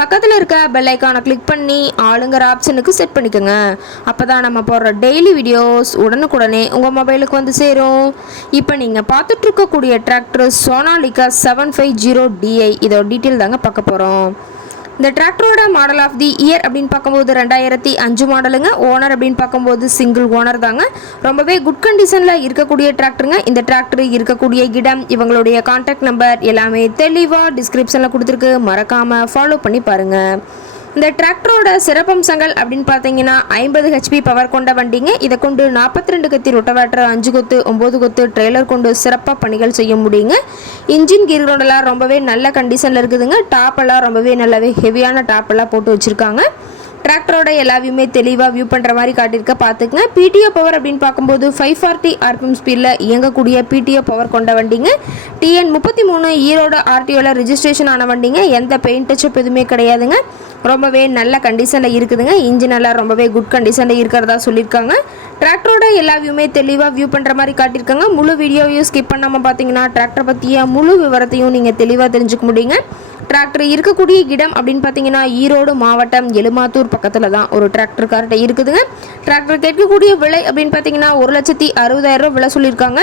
பக்கத்தில் இருக்க பெல் ஐக்கானை கிளிக் பண்ணி ஆளுங்கிற ஆப்ஷனுக்கு செட் பண்ணிக்கோங்க. அப்போ தான் நம்ம போடுற டெய்லி வீடியோஸ் உடனுக்குடனே உங்கள் மொபைலுக்கு வந்து சேரும். இப்போ நீங்கள் பார்த்துட்ருக்கக்கூடிய tractor Sonalika seven five zero DI இதோட டீட்டெயில் தாங்க பார்க்க போகிறோம் இந்த டிராக்டரோட மாடல் ஆஃப் தி இயர் அப்படின்னு பார்க்கும்போது ரெண்டாயிரத்தி அஞ்சு மாடலுங்க ஓனர் அப்படின்னு பார்க்கும்போது சிங்கிள் ஓனர் தாங்க. ரொம்பவே குட் கண்டிஷனில் இருக்கக்கூடிய டிராக்டருங்க இந்த டிராக்டர் இருக்கக்கூடிய இடம் இவங்களுடைய காண்டாக்ட் நம்பர் எல்லாமே தெளிவாக டிஸ்கிரிப்ஷனில் கொடுத்துருக்கு. மறக்காமல் ஃபாலோ பண்ணி பாருங்கள் இந்த டிராக்டரோட சிறப்பம்சங்கள் அப்படின்னு பார்த்தீங்கன்னா ஐம்பது ஹெச்பி பவர் கொண்ட வண்டிங்க. இதை கொண்டு நாற்பத்தி ரெண்டு கத்தி ரொட்டவேட்டர் அஞ்சு கொத்து ஒம்பது கொத்து ட்ரெய்லர் கொண்டு சிறப்பாக பணிகள் செய்ய முடியுங்க. இன்ஜின் கீரோடெல்லாம் ரொம்பவே நல்ல கண்டிஷனில் இருக்குதுங்க. டாப்பெல்லாம் ரொம்பவே நல்லாவே ஹெவியான டாப்பெல்லாம் போட்டு வச்சுருக்காங்க. டிராக்டரோட எல்லா வியூமே தெளிவாக வியூ பண்ணுற மாதிரி காட்டியிருக்க பார்த்துக்குங்க பிடிஓ பவர் அப்படின்னு பார்க்கும்போது ஃபைவ் ஃபார்ட்டி ஆர்பிஎம் ஸ்பீடில் இயங்கக்கூடிய பிடிஓ பவர் கொண்ட வண்டிங்க. டிஎன் முப்பத்தி மூணு ஈரோடு ஆர்டிஓவில் ரிஜிஸ்ட்ரேஷன் ஆன வண்டிங்க. எந்த பெயிண்ட் டச்சப் எதுவுமே கிடையாதுங்க. ரொம்பவே நல்ல கண்டிஷனில் இருக்குதுங்க. இன்ஜின் எல்லாம் ரொம்பவே குட் கண்டிஷனில் இருக்கிறதா சொல்லியிருக்காங்க. டிராக்டரோட எல்லா வியூமே தெளிவாக வியூ பண்ணுற மாதிரி காட்டியிருக்காங்க. முழு வீடியோவையும் ஸ்கிப் பண்ணாமல் பார்த்தீங்கன்னா டிராக்டர் பற்றிய முழு விவரத்தையும் நீங்கள் தெளிவாக தெரிஞ்சுக்க முடியுங்க. டிராக்டர் இருக்கக்கூடிய இடம் அப்படின்னு பார்த்தீங்கன்னா ஈரோடு மாவட்டம் எலுமாத்தூர் பக்கத்தில் தான் ஒரு டிராக்டர் இருக்குதுங்க. டிராக்டர் கேட்கக்கூடிய விலை அப்படின்னு பார்த்தீங்கன்னா ஒரு லட்சத்தி அறுபதாயிரம் ரூபா விலை சொல்லியிருக்காங்க.